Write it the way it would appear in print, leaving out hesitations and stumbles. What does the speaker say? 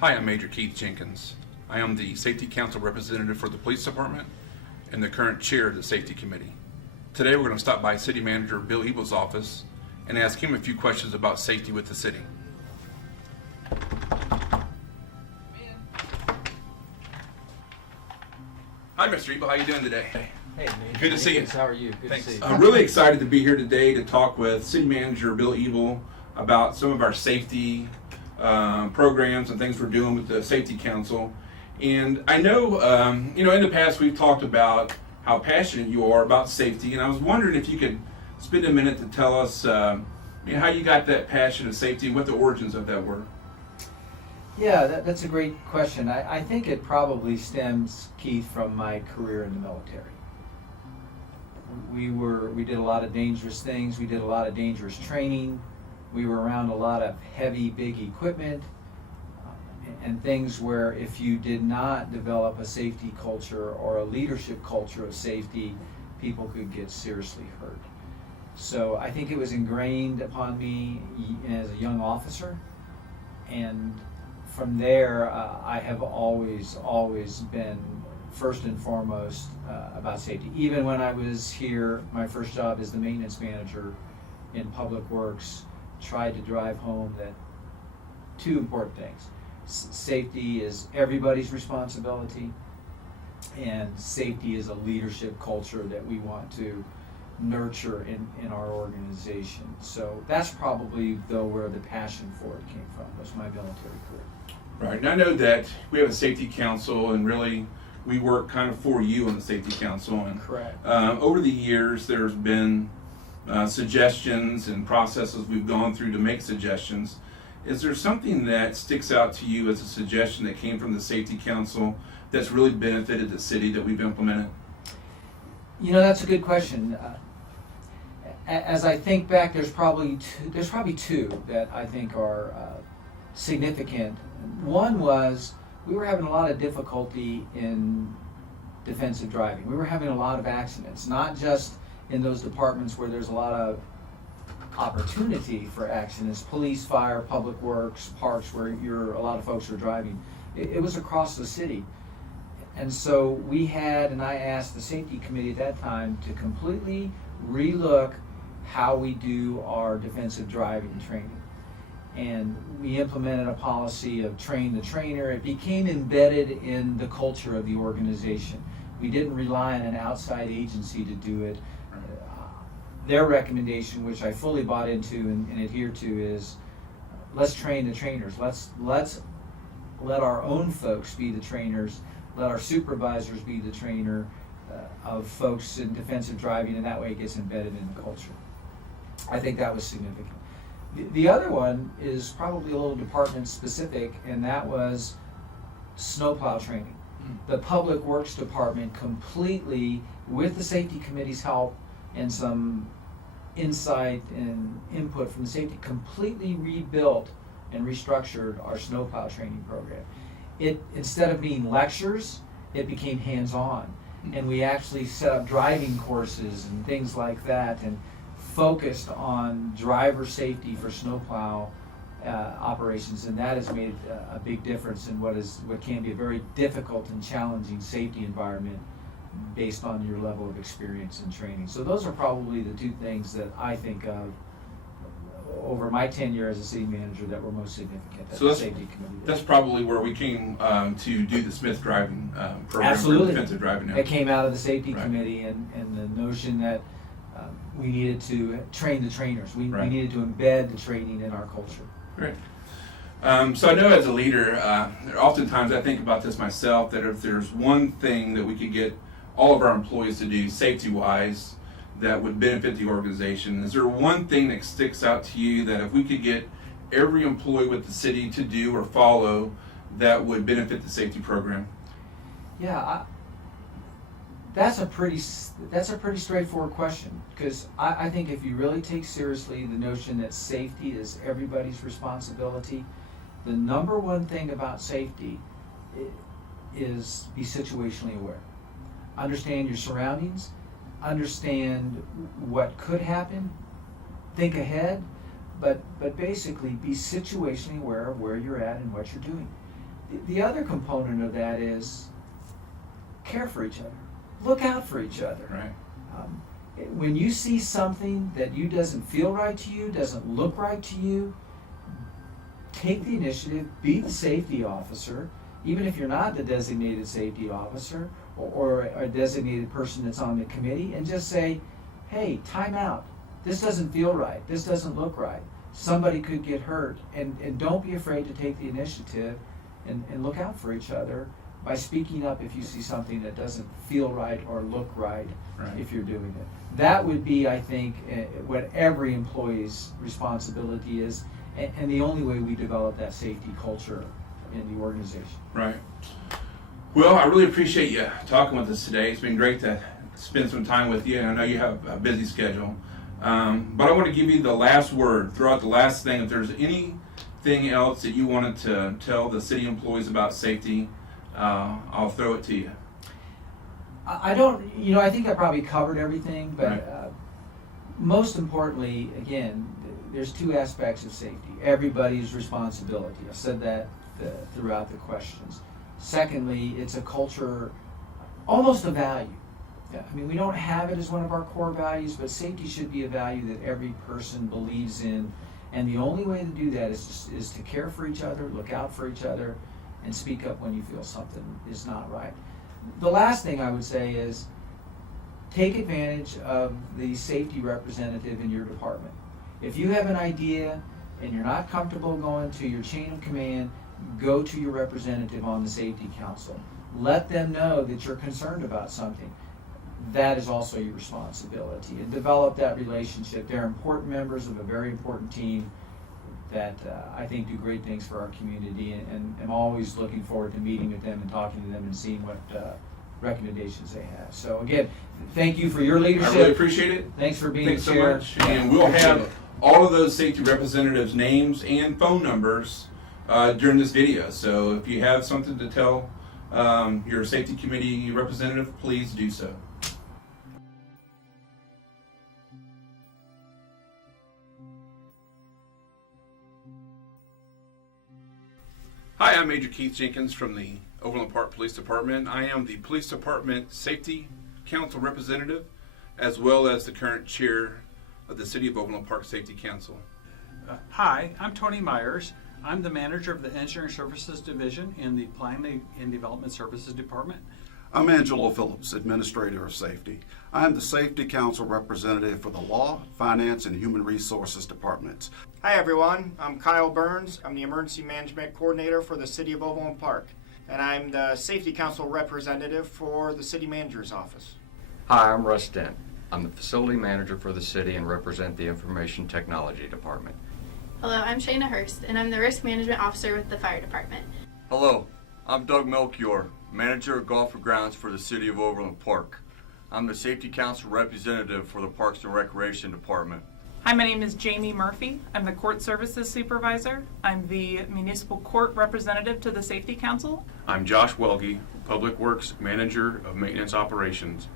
Hi, I'm Major Keith Jenkins. I am the Safety Council representative for the Police Department and the current chair of the Safety Committee. Today we're going to stop by City Manager Bill Ebel's office and ask him a few questions about safety with the city. Hi, Mr. Ebel. How you doing today? Hey, Major. Good to see you. How are you? Good Thanks. to see you. I'm really excited to be here today to talk with City Manager Bill Ebel about some of our safety programs and things we're doing with the Safety Council. And I know, in the past we've talked about how passionate you are about safety, and I was wondering if you could spend a minute to tell us how you got that passion of safety and what the origins of that were. Yeah, that's a great question. I think it probably stems, Keith, from my career in the military. We did a lot of dangerous things. We did a lot of dangerous training. We were around a lot of heavy, big equipment and things where if you did not develop a safety culture or a leadership culture of safety, people could get seriously hurt. So I think it was ingrained upon me as a young officer, and from there I have always been first and foremost about safety. Even when I was here, my first job as the maintenance manager in Public Works, tried to drive home that two important things. Safety is everybody's responsibility, and safety is a leadership culture that we want to nurture in our organization. So that's probably, though, where the passion for it came from, was my military career. Right, and I know that we have a Safety Council, and really we work kind of for you on the Safety Council. And Correct. Over the years, there's been suggestions and processes we've gone through to make suggestions. Is there something that sticks out to you as a suggestion that came from the Safety Council that's really benefited the city that we've implemented? That's a good question. As I think back, there's probably two that I think are significant. One was we were having a lot of difficulty in defensive driving. We were having a lot of accidents, not just in those departments where there's a lot of opportunity for accidents, police, fire, public works, parks, where a lot of folks are driving. It was across the city. And so I asked the safety committee at that time to completely relook how we do our defensive driving training. And we implemented a policy of train the trainer. It became embedded in the culture of the organization. We didn't rely on an outside agency to do it. Their recommendation, which I fully bought into and adhere to, is let's train the trainers. Let's let our own folks be the trainers. Let our supervisors be the trainer of folks in defensive driving, and that way it gets embedded in the culture. I think that was significant. The other one is probably a little department specific, and that was snowplow training. The Public Works Department completely, with the Safety Committee's help and some insight and input from the safety, completely rebuilt and restructured our snowplow training program. It, instead of being lectures, it became hands-on, and we actually set up driving courses and things like that, and focused on driver safety for snowplow operations, and that has made a big difference in what can be a very difficult and challenging safety environment based on your level of experience and training. So those are probably the two things that I think of over my tenure as a city manager that were most significant at the safety committee. That's probably where we came to do the Smith driving program. Absolutely. For defensive driving now. It came out of the safety Right. committee and the notion that we needed to train the trainers. We Right. needed to embed the training in our culture. Great. So I know as a leader, oftentimes I think about this myself, that if there's one thing that we could get all of our employees to do safety-wise that would benefit the organization, is there one thing that sticks out to you that if we could get every employee with the city to do or follow that would benefit the safety program? Yeah, that's a pretty straightforward question, because I think if you really take seriously the notion that safety is everybody's responsibility, the number one thing about safety is be situationally aware. Understand your surroundings, understand what could happen, think ahead, but basically be situationally aware of where you're at and what you're doing. The other component of that is care for each other. Look out for each other. Right. When you see something that you doesn't feel right to you, doesn't look right to you, take the initiative, be the safety officer, even if you're not the designated safety officer or a designated person that's on the committee, and just say, hey, time out. This doesn't feel right. This doesn't look right. Somebody could get hurt. And don't be afraid to take the initiative and look out for each other by speaking up if you see something that doesn't feel right or look right, if you're doing it. That would be, I think, what every employee's responsibility is, and the only way we develop that safety culture in the organization. Right. Well, I really appreciate you talking with us today. It's been great to spend some time with you, and I know you have a busy schedule. But I want to give you the last word, throw out the last thing. If there's anything else that you wanted to tell the city employees about safety, I'll throw it to you. I don't, I think I probably covered everything, but most importantly, again, there's two aspects of safety. Everybody's responsibility. I've said that throughout the questions. Secondly, it's a culture, almost a value. I mean, we don't have it as one of our core values, but safety should be a value that every person believes in. And the only way to do that is to care for each other, look out for each other, and speak up when you feel something is not right. The last thing I would say is take advantage of the safety representative in your department. If you have an idea and you're not comfortable going to your chain of command, go to your representative on the safety council. Let them know that you're concerned about something. That is also your responsibility, and develop that relationship. They're important members of a very important team that I think do great things for our community, and I'm always looking forward to meeting with them and talking to them and seeing what recommendations they have. So again, thank you for your leadership. I really appreciate it. Thanks for being Thanks the so chair. much. And we'll have all of those safety representatives' names and phone numbers during this video. So if you have something to tell your safety committee representative, please do so. Hi, I'm Major Keith Jenkins from the Overland Park Police Department. I am the Police Department Safety Council representative, as well as the current chair of the City of Overland Park Safety Council. Hi, I'm Tony Myers. I'm the manager of the Engineering Services Division in the Planning and Development Services Department. I'm Angelo Phillips, Administrator of Safety. I am the Safety Council representative for the Law, Finance, and Human Resources Departments. Hi everyone, I'm Kyle Burns. I'm the Emergency Management Coordinator for the City of Overland Park, and I'm the Safety Council representative for the City Manager's Office. Hi, I'm Russ Dent. I'm the Facility Manager for the city and represent the Information Technology Department. Hello, I'm Shayna Hurst, and I'm the Risk Management Officer with the Fire Department. Hello, I'm Doug Melchior, Manager of Golf and Grounds for the City of Overland Park. I'm the Safety Council representative for the Parks and Recreation Department. Hi, my name is Jamie Murphy. I'm the Court Services Supervisor. I'm the Municipal Court Representative to the Safety Council. I'm Josh Welge, Public Works Manager of Maintenance Operations.